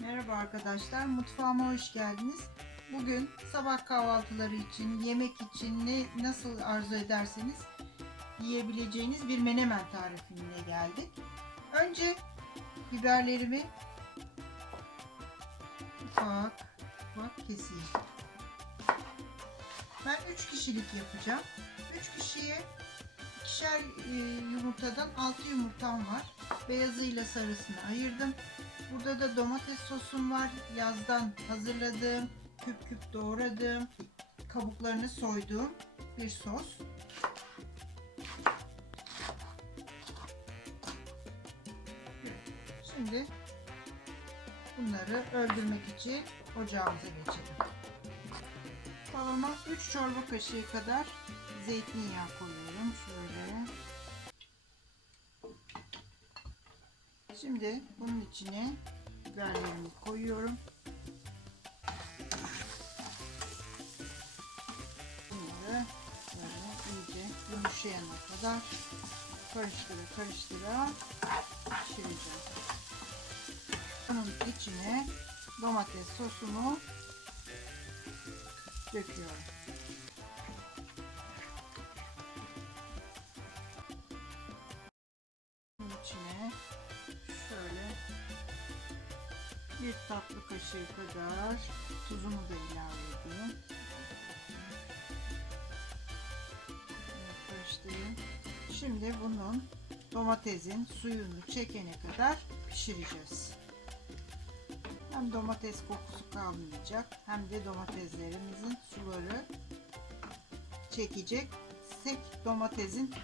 Merhaba arkadaşlar, mutfağıma hoş geldiniz. Bugün sabah kahvaltıları için, yemek için ne nasıl arzu ederseniz yiyebileceğiniz bir menemen tarifine geldik. Önce biberlerimi ufak ufak keseyim. Ben 3 kişilik yapacağım. 3 kişiye ikişer e, yumurtadan 6 yumurtam var. Beyazıyla sarısını ayırdım. Burada da domates sosum var. Yazdan hazırladığım, küp küp doğradığım, kabuklarını soyduğum bir sos. Şimdi bunları öldürmek için ocağımıza geçelim. Tavama 3 çorba kaşığı kadar zeytinyağı koyuyorum. Şöyle. Şimdi bunun içine biberlerimi koyuyorum. Bunları böyle iyice yumuşayana kadar karıştıra karıştıra pişireceğim. Bunun içine domates sosumu döküyorum. Bunun içine bir tatlı kaşığı kadar tuzumu da ilave edeyim. Karıştırayım. Şimdi bunun domatesin suyunu çekene kadar pişireceğiz. Hem domates kokusu kalmayacak hem de domateslerimizin suları çekecek. Tek domatesin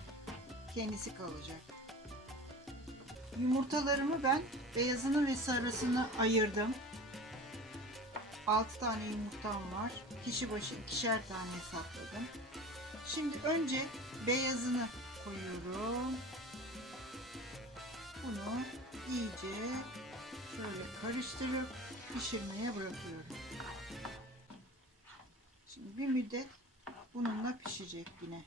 kendisi kalacak. Yumurtalarımı ben beyazını ve sarısını ayırdım. 6 tane yumurtam var. Kişi başı ikişer tane sakladım. Şimdi önce beyazını koyuyorum. Bunu iyice şöyle karıştırıp pişirmeye bırakıyorum. Şimdi bir müddet bununla pişecek yine.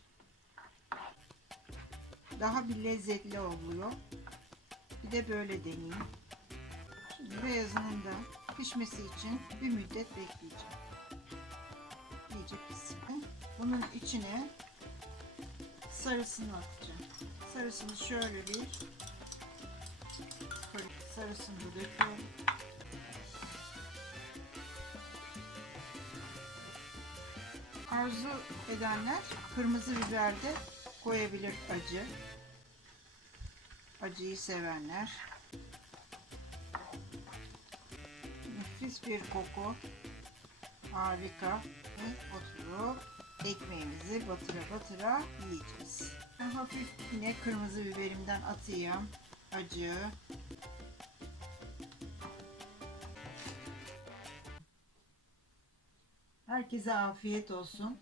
Daha bir lezzetli oluyor. De böyle deneyeyim. Şimdi beyazının da pişmesi için bir müddet bekleyeceğim. İyice pişsin. Bunun içine sarısını atacağım. Sarısını şöyle bir sarısını döküyorum. Arzu edenler kırmızı biber de koyabilir acı. Acıyı sevenler. Nefis bir koku. Harika. Oturup ekmeğimizi batıra batıra yiyeceğiz. Ben hafif yine kırmızı biberimden atayım. Acı. Herkese afiyet olsun.